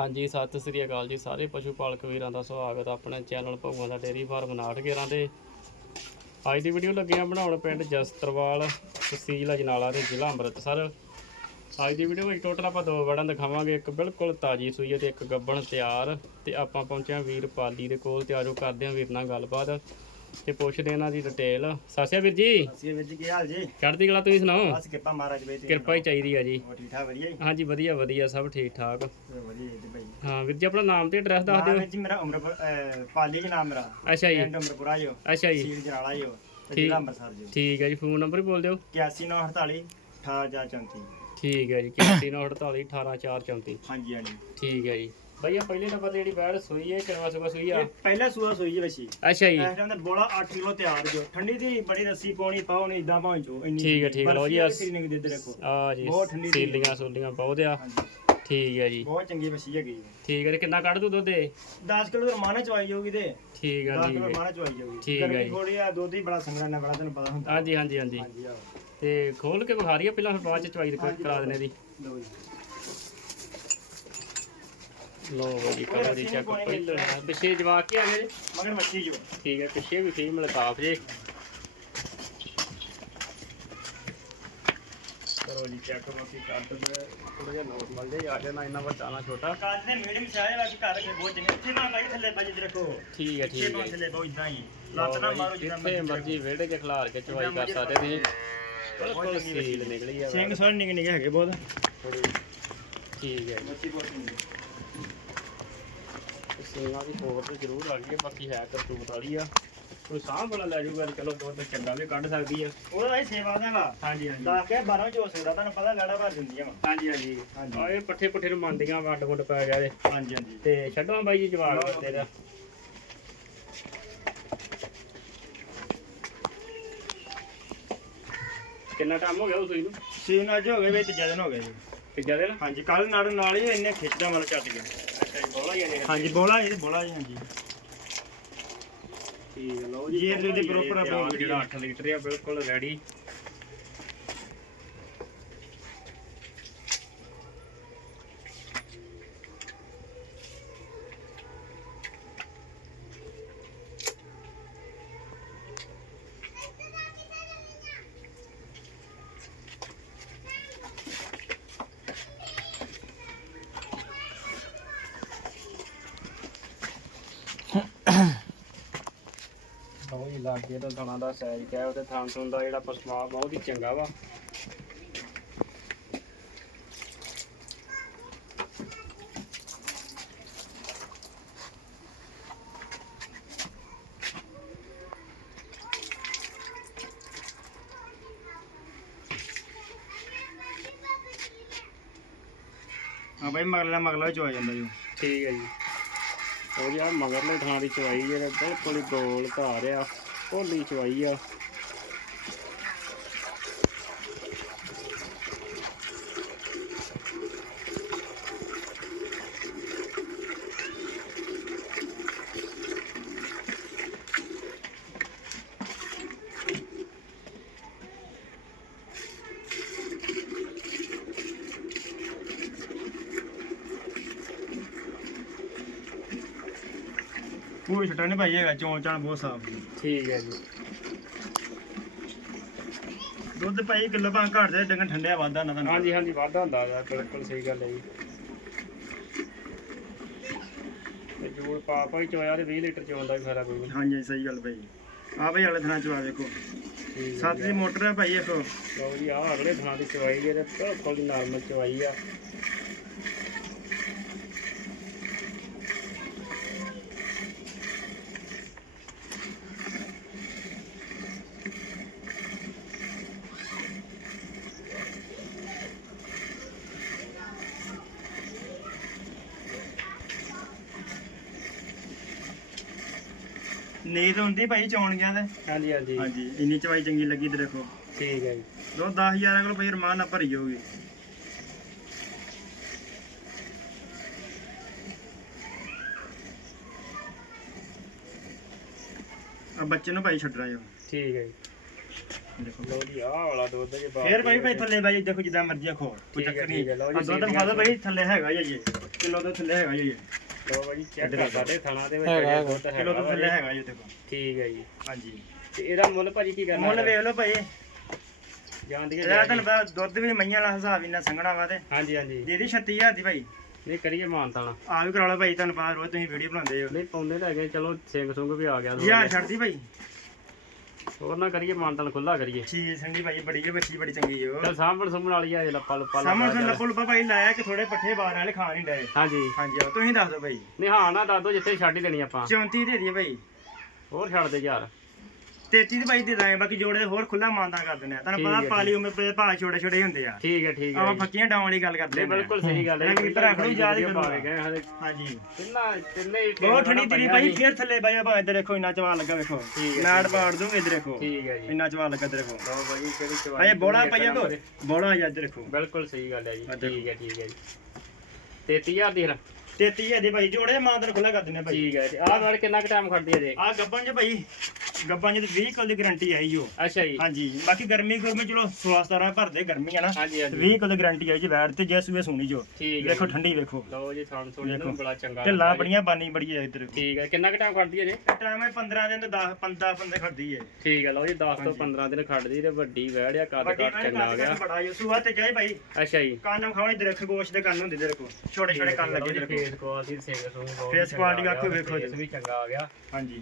ਹਾਂਜੀ, ਸਤਿ ਸ੍ਰੀ ਅਕਾਲ ਜੀ ਸਾਰੇ ਪਸ਼ੂ ਪਾਲਕ ਵੀਰਾਂ ਦਾ ਸਵਾਗਤ ਆ ਆਪਣੇ ਚੈਨਲ ਭਗਵਾਨ ਦਾ ਡੇਰੀ ਫਾਰਮ 911 ਦੇ। ਅੱਜ ਦੀ ਵੀਡੀਓ ਲੱਗੇ ਆ ਬਣਾਉਣ ਪਿੰਡ ਜਸਤਰਵਾਲ ਤਹਿਸੀਲ ਅਜਨਾਲਾ ਦੇ ਜ਼ਿਲ੍ਹਾ ਅੰਮ੍ਰਿਤਸਰ। ਅੱਜ ਦੀ ਵੀਡੀਓ ਵਿੱਚ ਟੋਟਲ ਆਪਾਂ ਦੋ ਵੜਾਂ ਦਿਖਾਵਾਂਗੇ, ਇੱਕ ਬਿਲਕੁਲ ਤਾਜੀ ਸੂਈ ਹੈ ਤੇ ਇੱਕ ਗੱਬਣ ਤਿਆਰ। ਤੇ ਆਪਾਂ ਪਹੁੰਚੇ ਹਾਂ ਵੀਰ ਪਾਲੀ ਦੇ ਕੋਲ, ਤੇ ਆਜੋ ਕਰਦੇ ਹਾਂ ਵੀਰ ਨਾਲ ਗੱਲਬਾਤ। ਤੇ ਪੁੱਛਦੇ ਇਹਨਾਂ ਦੀ ਡਿਟੇਲ ਸਾਸਿਆ ਵੀਰ ਜੀ। ਅਸੀਂ ਵੀਰ ਜੀ ਕੀ ਹਾਲ ਜੀ? ਚੜ੍ਹਦੀ ਕਲਾ ਤੁਸੀਂ ਸੁਣਾਓ? ਬਸ ਕਿਰਪਾ ਮਹਾਰਾਜ ਬਈ ਕਿਰਪਾ ਹੀ ਚਾਹੀਦੀ ਆ ਜੀ। ਹੋਰ ਠੀਕ ਠਾਕ ਵਧੀਆ ਜੀ? ਹਾਂਜੀ ਵਧੀਆ ਵਧੀਆ ਸਭ ਠੀਕ ਠਾਕ। ਚਲੋ ਵਧੀਆ ਜੀ ਭਾਈ। ਹਾਂ ਵੀਰ ਜੀ ਆਪਣਾ ਨਾਮ ਤੇ ਐਡਰੈਸ ਦੱਸ ਦਿਓ। ਜੀ ਮੇਰਾ ਉਮਰਪੁਰ ਅਹ, ਪਾਲੀ ਜੀ ਨਾਮ ਮੇਰਾ। ਅੱਛਾ ਜੀ। ਪਿੰਡ ਉਮਰਪੁਰਾ ਜੋ ਅੱਛਾ ਜੀ। ਸੀਲ ਜਨਾਲਾ ਜੋ ਤੇ ਠੀਕ। ਜ਼ਿਲ੍ਹਾ ਅੰਮ੍ਰਿਤਸਰ ਜੋ ਠੀਕ ਹੈ ਜੀ ਫੋਨ ਨੰਬਰ ਵੀ ਬੋਲ ਦਿਓ। 8198 18434 ਠੀਕ ਹੈ ਜੀ 9148 18434 ਹਾਂਜੀ ਹਾਂਜੀ। ਠੀਕ ਹੈ ਜੀ। ਭਈਆ ਪਹਿਲੇ ਨੰਬਰ ਤੇ ਜਿਹੜੀ ਬੈੜ ਸੂਈ ਹੈ ਕਿੰਨਾ ਸੂਈ ਆ? ਇਹ ਪਹਿਲਾ ਸੂਆ ਸੋਈ ਜੀ ਵਸੀ ਅੱਛਾ ਜੀ। ਇਸ ਟਾਈਮ ਤੇ ਬੋਲਾ 8 ਕਿਲੋ ਤਿਆਰ ਜੋ। ਠੰਡੀ ਦੀ ਬੜੀ ਰੱਸੀ ਪਾਉਣੀ ਪਾਉ ਨਹੀਂ ਇਦਾਂ ਭਾਂਚੋ ਇੰਨੀ ਠੀਕ ਹੈ, ਠੀਕ ਹੈ, ਲਓ ਜੀ, ਅਸ- ਵਾਲੀ ਨਹੀਂ ਦੇ ਦੇਖੋ ਆ ਜੀ ਬਹੁਤ ਠੰਡੀ ਦੀ ਸੀਲੀਆਂ ਸੂਲੀਆਂ ਬਹੁਤ ਆ। ਹਾਂਜੀ। ਠੀਕ ਹੈ ਜੀ। ਬਹੁਤ ਚੰਗੀ ਵਸੀ ਹੈਗੀ ਜੀ। ਠੀਕ ਹੈ ਜੀ ਕਿੰਨਾ ਕੱਢ ਦੂ ਦੁੱਧ ਇਹ? 10 ਕਿਲੋ ਰਮਾਨਾ ਚਵਾਈ ਜਾਊਗੀ ਤੇ। ਠੀਕ ਹੈ 10 ਠੀਕ ਕਿਲੋ ਹੈ। ਰਮਾਨਾ ਚਵਾਈ ਜਾਊਗੀ। ਠੀਕ ਹੈ ਜੀ। ਥੋੜੀ ਆ ਦੁੱਧ ਹੀ ਬੜਾ ਸੰਗਣਾ ਨਾ ਬੜਾ ਤੈਨੂੰ ਪਤਾ ਹੁੰਦਾ। ਹਾਂਜੀ ਹਾਂਜੀ ਹਾਂਜੀ। ਹਾਂਜੀ ਆਓ। ਤੇ ਖੋਲ ਕੇ ਵਿਖਾ ਰਹੀ ਆ ਪਹਿਲਾਂ ਫਿਰ ਬਾਅਦ ਚ ਚਵਾਈ ਕਰਾ ਦੇਣੇ ਦੀ ਲਓ ਜੀ। ਲੋ ਜੀ ਕਰੋ ਜੀ ਚੈੱਕ ਪਹਿਲਾਂ ਪਿੱਛੇ ਜਵਾਕ ਕੀ ਆ ਗਏ। ਜੀ? ਮਗਰ ਮੱਛੀ ਜੋ ਠੀਕ ਹੈ ਪਿੱਛੇ ਵੀ ਫੀਮੇਲ ਕਾਫ ਜੇ। ਕਰੋ ਜੀ ਚੈੱਕ ਬਾਕੀ ਕੱਟ ਦੇ ਥੋੜਾ ਜਿਹਾ ਨੋਰਮਲ ਹੀ ਆ ਜਾਣਾ ਇੰਨਾ ਵੱਡਾ ਨਾ ਛੋਟਾ। ਕਾਜ ਦੇ ਮੀਡੀਅਮ ਸਾਈਜ਼ ਵਾਲੀ ਘਰ ਕੇ ਬਹੁਤ ਚੰਗੇ। ਇੱਥੇ ਭਾਵੇਂ ਭਾਈ ਥੱਲੇ ਬਾਜੀ ਤੇ ਰੱਖੋ। ਠੀਕ ਹੈ ਇੱਥੇ ਠੀਕ ਹੈ। ਭਾਵੇਂ ਥੱਲੇ ਬਹੁਤ ਇਦਾਂ ਹੀ। ਲੱਤ ਨਾ ਮਾਰੋ ਜੀ, ਜਿੱਦਾਂ ਮਰਜ਼ੀ ਵਿਹੜੇ 'ਚ ਖਿਲਾਰ ਕੇ ਚਵਾਈ ਕਰ ਸਕਦੇ ਤੁਸੀਂ। ਬਿਲਕੁਲ ਸੀਲ ਨਿਕਲੀ ਆ ਸਿੰਘ ਸਾਰੇ ਨਿੱਕੇ ਨਿੱਕੇ ਹੈਗੇ ਬਹੁਤ। ਠੀਕ ਹੈ। ਜੀ ਮੱਛੀ ਬਹੁਤ ਚੰਗੀ। ਸਿੰਘਾਂ ਦੀ ਹੋਰ ਤੇ ਜ਼ਰੂਰ ਆ ਗਈ ਹੈ ਬਾਕੀ ਹੈ ਕਰਤੂਤ ਵਾਲੀ ਆ। ਕੋਈ ਸਾਹ ਬੜਾ ਲੈ ਜਾਊਗਾ ਤੇ ਚਲੋ ਦੁੱਧ ਚੰਗਾ ਵੀ ਕੱਢ ਸਕਦੀ ਆ। ਉਹਦਾ ਇਹ ਸੇਵਾ ਦਾ ਵਾ। ਹਾਂਜੀ ਹਾਂਜੀ। 10 ਕੇ 12 ਵਿੱਚ ਹੋ ਸਕਦਾ ਤੁਹਾਨੂੰ ਪਤਾ ਗਾੜਾ ਭਰ ਦਿੰਦੀਆਂ ਵਾ। ਹਾਂਜੀ ਹਾਂਜੀ। ਹਾਂਜੀ। ਆ ਇਹ ਪੱਠੇ ਪੁੱਠੇ ਨੂੰ ਮੰਨਦੀਆਂ ਵੱਡ ਵੁੱਡ ਪੈ ਗਿਆ ਤੇ ਹਾਂਜੀ ਹਾਂਜੀ। ਤੇ ਛੱਡੋ ਬਾਈ ਜੀ ਜਵਾਬ ਤੇਰਾ ਕਿੰਨਾ ਟਾਈਮ ਹੋ ਗਿਆ ਉਸ ਨੂੰ? ਸੀਨ ਅੱਜ ਹੋ ਗਏ ਵੀ ਤੀਜਾ ਦਿਨ ਹੋ ਗਿਆ ਜੀ। ਤੀਜਾ ਦਿਨ? ਹਾਂਜੀ ਕੱਲ ਨਾਲ ਨਾਲ ਹੀ ਇੰਨੇ ਖਿੱਚਦਾ ਮਨ ਚੱਟ ਗਿਆ। ਜੀ ਬੋਲਾ ਹੀ ਆ ਜੀ ਹਾਂਜੀ ਬੋਲਾ ਜੀ ਬੋਲਾ ਜੀ ਹਾਂਜੀ। ਠੀਕ ਹੈ ਲਓ ਜੀ, ਇਹ ਬੋਲਾ ਦੇ ਆਪਣੀ ਤਿਆਰ ਜਿਹੜਾ 8 ਲੀਟਰ ਆ ਬਿਲਕੁਲ ਰੈਡੀ ਬਹੁਤ ਹੀ ਲੱਗੇ ਤਾਂ ਥਣਾ ਦਾ ਸਾਈਜ਼ ਕਿਹਾ ਉਹਦੇ ਥਣ ਥਣ ਦਾ ਜਿਹੜਾ ਪਸਮਾ ਬਹੁਤ ਹੀ ਚੰਗਾ ਵਾ। ਹਾਂ ਭਾਈ ਮਗਲਾ ਮਗਲਾ ਵਿੱਚ ਆ ਜਾਂਦਾ ਜੀ। ਠੀਕ ਹੈ ਜੀ। ਉਹ ਜੀ ਮਗਰਲੇ ਥਾਂ ਦੀ ਚਵਾਈ ਜਿਹੜੇ ਬਿਲਕੁਲ ਹੀ ਗੋਲ ਧਾਰ ਆ। ਭੋਲੀ ਚਵਾਈ ਆ। ਕੋਈ ਛਟਾ ਨਹੀਂ ਭਾਈ ਹੈਗਾ ਚੋਂ ਚਾਣ ਬਹੁਤ ਸਾਫ਼ ਠੀਕ ਹੈ ਜੀ। ਦੁੱਧ ਭਾਈ ਕਿਲੋ ਭਾਂ ਘੱਟ ਦੇ ਡੰਗਰ ਠੰਡਿਆ ਵਾਦਾ ਨਾ ਤੁਹਾਨੂੰ ਹਾਂਜੀ ਹਾਂਜੀ ਵਾਧਾ ਹੁੰਦਾ ਹੈ ਬਿਲਕੁਲ ਸਹੀ ਗੱਲ ਹੈ ਜੀ। ਤੇ ਜੂੜ ਪਾ ਪਾ ਹੀ ਚੋਇਆ ਤੇ 20 ਲੀਟਰ ਚੋਣ ਦਾ ਵੀ ਫਾਇਦਾ ਕੋਈ ਨਹੀਂ ਹਾਂਜੀ ਸਹੀ ਗੱਲ ਭਾਈ। ਆ ਭਾਈ ਅਗਲੇ ਥਾਂ ਚਵਾ ਦੇਖੋ ਸੱਤ ਦੀ ਮੋਟਰ ਹੈ ਭਾਈ ਇੱਕ ਲਓ ਜੀ ਆ ਅਗਲੇ ਥਾਂ ਦੀ ਚਵਾਈ ਜਿਹੜੇ ਬਿਲਕੁਲ ਹੀ ਨਾਰਮਲ ਚਵਾਈ ਆ। ਨੀਂਦ ਹੁੰਦੀ ਭਾਈ ਚੌਣ ਗਿਆ ਤੇ? ਹਾਂਜੀ ਹਾਂਜੀ। ਹਾਂਜੀ ਇੰਨੀ ਚਵਾਈ ਚੰਗੀ ਲੱਗੀ ਤੇ ਦੇਖੋ ਠੀਕ ਹੈ ਜੀ। ਦੋ 10000 ਕੋਲ ਭਾਈ ਰਮਾਨ ਨਾਲ ਭਰੀ ਜਾਊਗੀ ਆ ਬੱਚੇ ਨੂੰ ਭਾਈ ਛੱਡਣਾ ਜੋ ਠੀਕ ਹੈ ਜੀ। ਦੇਖੋ। ਲਓ ਜੀ ਆਹ ਵਾਲਾ ਦੁੱਧ ਜੇ ਬਾਕੀ ਫੇਰ ਭਾਈ ਭਾਈ ਥੱਲੇ ਭਾਈ ਦੇਖੋ ਜਿੱਦਾਂ ਮਰਜ਼ੀ ਖੋ ਕੋਈ ਚੱਕਰ ਨਹੀਂ। ਆ ਦੁੱਧ ਫਾਦਾ ਭਾਈ ਥੱਲੇ ਹੈਗਾ ਜੀ। ਕਿਲੋ ਤੋਂ ਥੱਲੇ ਹੈਗਾ ਜੀ। ਇਹ। ਭਾਜੀ ਚੈੱਕ ਕਰ ਸਕਦੇ ਥਣਾ ਦੇ ਵਿੱਚ ਹੈਗਾ, ਅਜੇ ਦੁੱਧ ਕਿਲੋ ਤੋਂ ਹੈਗਾ ਥੱਲੇ ਵਾ ਹੈਗਾ ਜੀ ਦੇਖੋ। ਜੀ। ਠੀਕ ਹੈ ਜੀ। ਹਾਂਜੀ। ਤੇ ਇਹਦਾ ਮੁੱਲ ਭਾਜੀ ਕੀ ਕਰਨਾ ਮੁੱਲ ਵੇਖ ਲਓ ਭਾਈ। ਤੁਹਾਨੂੰ ਪਤਾ ਦੁੱਧ ਵੀ ਮਈਆਂ ਵਾਲਾ ਹਿਸਾਬ ਇੰਨਾ ਸੰਘਣਾ ਵਾ ਤੇ। ਹਾਂਜੀ ਹਾਂਜੀ। ਦੇ ਦੀ 36000 ਦੀ ਭਾਈ। ਨਹੀਂ ਕਰੀਏ ਮਾਨਤਾਣਾ ਆ ਵੀ ਕਰਾ ਲਓ ਭਾਈ ਤੁਹਾਨੂੰ ਪਤਾ ਰੋਜ਼ ਤੁਸੀਂ ਵੀਡੀਓ ਬਣਾਉਂਦੇ ਹੋ। ਨਹੀਂ ਪਾਉਂਦੇ ਲੈ ਗਏ ਚਲੋ ਸਿੰਘ ਸੁੰਗ ਵੀ ਆ ਗਿਆ। ਯਾਰ ਛੱਡਦੀ ਭਾਈ। ਹੋਰ ਨਾ ਕਰੀਏ ਮਾਨਤਾਨ ਖੁੱਲਾ ਕਰੀਏ। ਚੀਜ਼ ਸੰਗੀ ਭਾਈ ਬੜੀ ਹੈ ਬੱਚੀ ਬੜੀ ਚੰਗੀ ਹੋ। ਚਲ ਸਾਂਭਣ ਸੁੰਭਣ ਵਾਲੀ ਆ ਜੇ ਲੱਪਾ ਲੁੱਪਾ ਸਾਹਮਣੇ ਚੱਲ। ਲੱਪੋ ਲੱਪਾ ਭਾਈ ਲਾਇਆ ਕਿ ਥੋੜੇ ਪੱਠੇ ਬਾਹਰ ਵਾਲੇ ਖਾ ਨਹੀਂ ਡਏ। ਹਾਂਜੀ। ਹਾਂਜੀ ਤੁਸੀਂ ਦੱਸ ਦਿਓ ਭਾਈ। ਨਹੀਂ ਹਾਂ ਨਾ ਦੱਸ ਦੋ ਜਿੱਥੇ ਛੱਡ ਹੀ ਦੇਣੀ ਆਪਾਂ। 34 ਦੇ ਦਈਏ ਭਾਈ। ਹੋਰ ਛੱਡ ਦੇ ਯਾਰ। 33 ਦੀ ਦੇ ਦਾਂਗੇ ਬਾਕੀ ਜੋੜੇ ਦੇ ਹੋਰ ਖੁੱਲਾ ਮਾਨਦਾ ਕਰ ਦਿੰਦੇ ਆ। ਤੁਹਾਨੂੰ ਪਤਾ ਪਾਲੀ ਉਮਰ ਦੇ ਭਾਅ ਛੋਟੇ ਛੋਟੇ ਹੁੰਦੇ ਆ। ਠੀਕ ਹੈ ਠੀਕ ਹੈ ਆਪਾਂ। ਫੱਕੀਆਂ ਡਾਉਣ ਵਾਲੀ ਗੱਲ ਕਰਦੇ ਆ। ਬਿਲਕੁਲ ਸਹੀ ਗੱਲ ਹੈ ਵੀ ਭਰਾ ਖੜੂ ਯਾਦ ਕਰੂਗਾ। ਕੇ ਹਾਂਜੀ। ਕਿੰਨਾ ਕਿੰਨੇ ਹੀ ਬਹੁਤ ਠੰਡੀ ਤੇਰੀ ਭਾਈ। ਫੇਰ ਥੱਲੇ ਬਾਈ ਭਾਵੇਂ ਇੱਧਰ ਦੇਖੋ ਇੰਨਾ ਚਵਾ ਲੱਗਾ ਵੇਖੋ। ਨਾੜ ਪਾੜ ਦੂੰਗੇ ਇੱਧਰ ਦੇਖੋ। ਠੀਕ ਹੈ ਜੀ। ਇੰਨਾ ਚਵਾ ਲੱਗਾ ਇੱਧਰ ਦੇਖੋ। ਲਓ ਭਾਈ ਕਿਹੜੀ ਚਵਾਈ ਅਜੇ ਬੋੜਾ ਪਈਆ ਕੋ। ਬੋੜਾ ਇੱਧਰ ਦੇਖੋ। ਬਿਲਕੁਲ ਸਹੀ ਗੱਲ ਹੈ ਜੀ। ਠੀਕ ਹੈ ਠੀਕ ਹੈ ਜੀ। 33000 ਦੀ ਫਿਰ 33 ਹੈ ਦੇ ਭਾਈ ਜੋੜੇ ਮਾਨਦਰ ਖੁੱਲਾ ਕਰ ਦਿੰਦੇ ਭਾਈ। ਠੀਕ ਹੈ ਜੀ। ਆਹ ਵਾਰ ਕਿੰਨਾ ਕੁ ਟਾਈਮ ਖੜਦੀ ਹੈ ਜੀ ਆ ਗੱਬਾਂ 'ਚ ਭਾਈ ਗੱਬਾਂ 'ਚ ਤੇ 20 ਕਿਲੋ ਦੀ ਗਾਰੰਟੀ ਆਈ ਜੋ ਅੱਛਾ ਜੀ। ਹਾਂਜੀ ਬਾਕੀ ਗਰਮੀ ਗਰਮੀ ਚਲੋ 16 17 ਭਰਦੇ ਗਰਮੀ ਆ ਨਾ। ਹਾਂਜੀ ਹਾਂਜੀ। 20 ਕਿਲੋ ਦੀ ਗਾਰੰਟੀ ਆਈ ਜੀ ਵੈਟ ਤੇ ਜੈਸ ਵੇ ਸੁਣੀ ਜੋ। ਠੀਕ ਹੈ ਵੇਖੋ ਜੀ। ਠੰਡੀ ਵੇਖੋ। ਲਓ ਜੀ ਥਾਣ ਥੋੜੀ ਦੇਖੋ। ਨੂੰ ਬੜਾ ਚੰਗਾ ਲੱਗਾ ਜੀ। ਬੜੀਆਂ ਬਾਨੀ ਬੜੀ ਹੈ ਇੱਧਰ। ਠੀਕ ਹੈ ਕਿੰਨਾ ਕੁ ਟਾਈਮ ਖੜਦੀ ਹੈ ਜੀ? ਟਾਈਮ ਹੈ 15 ਦਿਨ ਤੋਂ 10 15 ਬੰਦੇ ਖੜਦੀ ਹੈ ਠੀਕ ਹੈ ਲਓ ਜੀ 10 ਤੋਂ ਹਾਂਜੀ। 15 ਦਿਨ ਖੜਦੀ ਤੇ ਵੱਡੀ ਵੈੜ ਆ ਕੱਦ ਮੈਂ ਚੰਗਾ ਆ ਗਿਆ। ਬੜਾ ਜੋ ਸੁਆ ਤੇ ਜਾਈ ਭਾਈ। ਅੱਛਾ ਜੀ। ਕੰਨ ਖਾਉਣੀ ਇਧਰ ਖਗੋਸ਼ ਦੇ ਕੰਨ ਹੁੰਦੇ ਕੋ ਛੋਟੇ ਛੋਟੇ ਕੰਨ ਲੱਗੇ ਕੋ ਫੇਸ ਕੁਆਲਿਟੀ ਸਿੰਘ ਸੂਹ ਬਹੁਤ Face ਚੰਗਾ quality ਆ ਆਖੋ ਗਿਆ, ਵੇਖੋ ਜੀ। face ਵੀ ਚੰਗਾ ਆ ਗਿਆ। ਹਾਂਜੀ।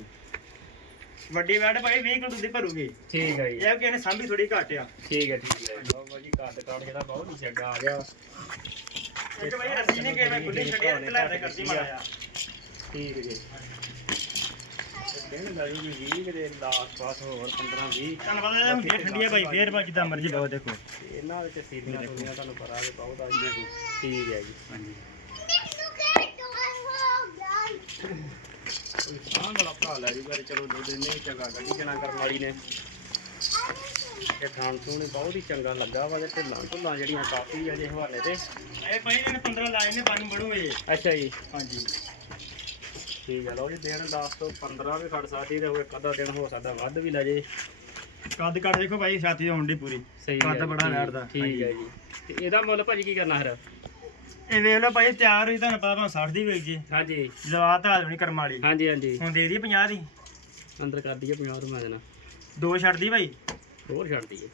ਵੱਡੀ ਵੈਟ ਭਾਈ 20 ਕਿਲੋ ਦੁੱਧ ਭਰੂਗੀ। ਠੀਕ ਹੈ ਜੀ। ਇਹ ਕਿ ਇਹਨੇ ਸਾਂਭੀ ਥੋੜੀ ਘੱਟ ਆ। ਠੀਕ ਹੈ ਠੀਕ ਹੈ ਲਓ ਭਾਜੀ ਕੱਦ ਕਾਠ ਜਿਹੜਾ ਬਹੁਤ ਹੀ ਚੰਗਾ ਆ ਗਿਆ। ਇੱਕ ਭਾਈ ਰੱਸੀ ਨੇ ਕਿਵੇਂ ਖੁੱਲੀ ਛੱਡੀ ਤੇ ਲੈ ਦੇ ਕਰਦੀ ਮਾੜਾ ਠੀਕ ਹੈ ਜੀ। ਦਿਨ ਲੱਗ ਜੂਗੀ 20 ਦੇ ਲਾਸ ਪਾਸ ਹੋਰ 15 20 ਤੁਹਾਨੂੰ ਪਤਾ ਹੈ ਹੁੰਦੀ ਹੈ ਠੰਡੀ ਹੈ ਭਾਈ ਫੇਰ ਭਾਈ ਜਿੱਦਾਂ ਮਰਜ਼ੀ ਬਹੁਤ ਦੇਖੋ। ਇਹਨਾਂ ਵਿੱਚ ਸੀਰੀਆਂ ਤੁਹਾਨੂੰ ਪਤਾ ਹੈ ਬਹੁਤ ਆ ਜੀ। ਠੀਕ ਹੈ ਜੀ। ਹਾਂਜੀ। ਕੋਈ ਸਾਂਝ ਵਾਲਾ ਭਰਾ ਲੈ ਜੂਗਾ ਤੇ ਚਲੋ ਦੁੱਧ ਇੰਨੇ ਹੀ ਚੰਗਾ ਕੱਢੀ ਜਣਾ ਕਰਨ ਵਾਲੀ ਨੇ। ਇਹ ਖਾਣ ਤੋਂ ਬਹੁਤ ਹੀ ਚੰਗਾ ਲੱਗਾ ਵਾ ਤੇ ਢਿੱਲਾਂ ਢੁੱਲਾਂ ਜਿਹੜੀਆਂ ਕਾਫੀ ਆ ਜੇ ਹਵਾਲੇ ਤੇ। ਇਹ ਭਾਈ ਇਹਨੇ 15 ਲਾਏ ਨੇ ਪਾਣੀ ਬੜੂਏ ਅੱਛਾ ਜੀ। ਹਾਂਜੀ। ਠੀਕ ਹੈ ਲਓ ਜੀ ਦਿਨ 10 ਤੋਂ 15 ਵੀ ਖੜ ਸਕਦੀ ਤੇ ਹੋਏ ਕਦਾ ਦਿਨ ਹੋ ਸਕਦਾ ਵੱਧ ਵੀ ਲੈ ਜੇ। ਕੱਦ ਕੱਟ ਦੇਖੋ ਭਾਈ ਛਾਤੀ ਦੀ ਹੁੰਡੀ ਪੂਰੀ। ਸਹੀ ਕੱਦ ਬੜਾ ਵੈੜਦਾ। ਠੀਕ ਹੈ ਜੀ। ਤੇ ਇਹਦਾ ਮੁੱਲ ਭਾਜੀ ਕੀ ਕਰਨਾ ਫਿਰ? ਇਹ ਵੇਖ ਲਓ ਭਾਈ ਤਿਆਰ ਹੋਈ ਤੁਹਾਨੂੰ ਪਤਾ ਭਾਵੇਂ 60 ਦੀ ਵੇਚ ਜੇ। ਹਾਂਜੀ। ਜਵਾਤ ਆ ਜਾਣੀ ਕਰਮ ਵਾਲੀ। ਹਾਂਜੀ ਹਾਂਜੀ। ਹੁਣ ਦੇ ਦੀ 50 ਦੀ? ਅੰਦਰ ਕਰ ਦਈਏ 50 ਰੁਪਏ ਦੇਣਾ। ਦੋ ਛੱਡਦੀ ਭਾਈ। ਹੋਰ ਛੱਡ ਦਈਏ।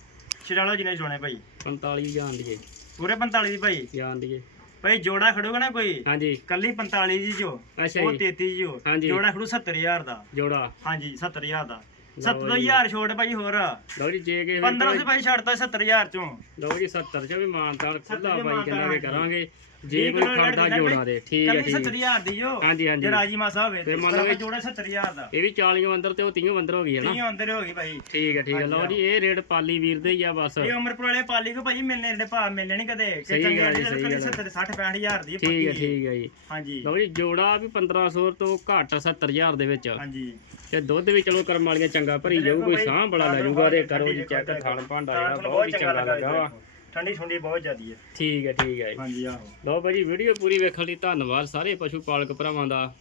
ਛਡਾਲੋ ਜਿੰਨੇ ਚੋਣੇ ਭਾਈ। 45 ਜਾਣ ਦਈਏ ਪੂਰੇ 45 ਦੀ ਭਾਈ। ਜਾਣ ਦਈਏ ਭਾਈ ਜੋੜਾ ਖੜੂਗਾ ਨਾ ਕੋਈ? ਹਾਂਜੀ। ਕੱਲੀ 45 ਦੀ ਜੋ ਅੱਛਾ ਉਹ ਜੀ। 33 ਦੀ ਜੋ। ਹਾਂਜੀ। ਜੋੜਾ ਖੜੂ 70000 ਦਾ। ਜੋੜਾ। ਹਾਂਜੀ 70000 ਦਾ। ਲਓ 70000 ਛੋਟ ਭਾਈ ਹੋਰ। ਲਓ ਜੀ ਜੇ ਕੇ 1500 ਭਾਈ ਛੱਡਦਾ 70000 ਚੋਂ। ਲਓ ਜੀ 70 ਚ ਵੀ ਮਾਨਤਾਨ ਖੁੱਲਾ ਬਾਈ ਕਹਿੰਦਾ ਕਰਾਂਗੇ। ਜੇ ਕੋਈ ਖੜਦਾ ਜੋੜਾ ਦੇ ਠੀਕ ਹੈ ਠੀਕ। ਹੈ 70000 ਦੀ ਜੋ। ਹਾਂਜੀ ਹਾਂਜੀ। ਜੇ ਰਾਜੀ ਮਾਸਾ ਹੋਵੇ ਤੇ ਮੰਨ ਲਓ ਜੋੜਾ 70000 ਦਾ। ਇਹ ਵੀ 40 ਅੰਦਰ ਤੇ ਉਹ 30 ਅੰਦਰ ਹੋ ਗਈ ਹੈ ਨਾ। ਨਹੀਂ ਅੰਦਰ ਹੋ ਗਈ ਭਾਈ। ਠੀਕ ਹੈ ਠੀਕ ਹੈ। ਲਓ ਜੀ ਇਹ ਰੇਟ ਪਾਲੀ ਵੀਰ ਦੇ ਹੀ ਆ ਬਸ। ਇਹ ਉਮਰਪੁਰ ਵਾਲੇ ਪਾਲੀ ਕੋ ਭਾਜੀ ਮਿਲਨੇ ਜਿਹੜੇ ਭਾਅ ਮਿਲਨੇ ਨਹੀਂ ਕਦੇ। ਕਿ ਚੰਗੇ ਹੈ। 70 60 65000 ਦੀ ਠੀਕ ਹੈ ਠੀਕ ਹੈ ਜੀ। ਹਾਂਜੀ। ਲਓ ਜੀ ਜੋੜਾ ਵੀ 1500 ਤੋਂ ਘੱਟ 70000 ਦੇ ਵਿੱਚ। ਹਾਂਜੀ। ਤੇ ਦੁੱਧ ਵੀ ਚਲੋ ਕਰਮ ਵਾਲੀਆਂ ਚੰਗਾ ਭਰੀ ਜਾਊ ਕੋਈ ਸਾਹ ਬੜਾ ਲੈ ਜਾਊਗਾ ਤੇ ਕਰੋ ਜੀ ਚੈੱਕ ਥਣ ਭਾਂਡਾ ਜਿਹੜਾ ਬਹੁਤ ਹੀ ਚੰਗਾ ਲੱਗਾ ਵਾ। ਠੰਡੀ ਠੰਡੀ ਬਹੁਤ ਜ਼ਿਆਦੀ ਹੈ। ਠੀਕ ਹੈ ਠੀਕ ਹੈ ਜੀ। ਹਾਂਜੀ ਆਹੋ। ਲਓ ਭਾਜੀ ਵੀਡੀਓ ਪੂਰੀ ਵੇਖਣ ਲਈ ਧੰਨਵਾਦ ਸਾਰੇ ਪਸ਼ੂ ਪਾਲਕ ਭਰਾਵਾਂ ਦਾ।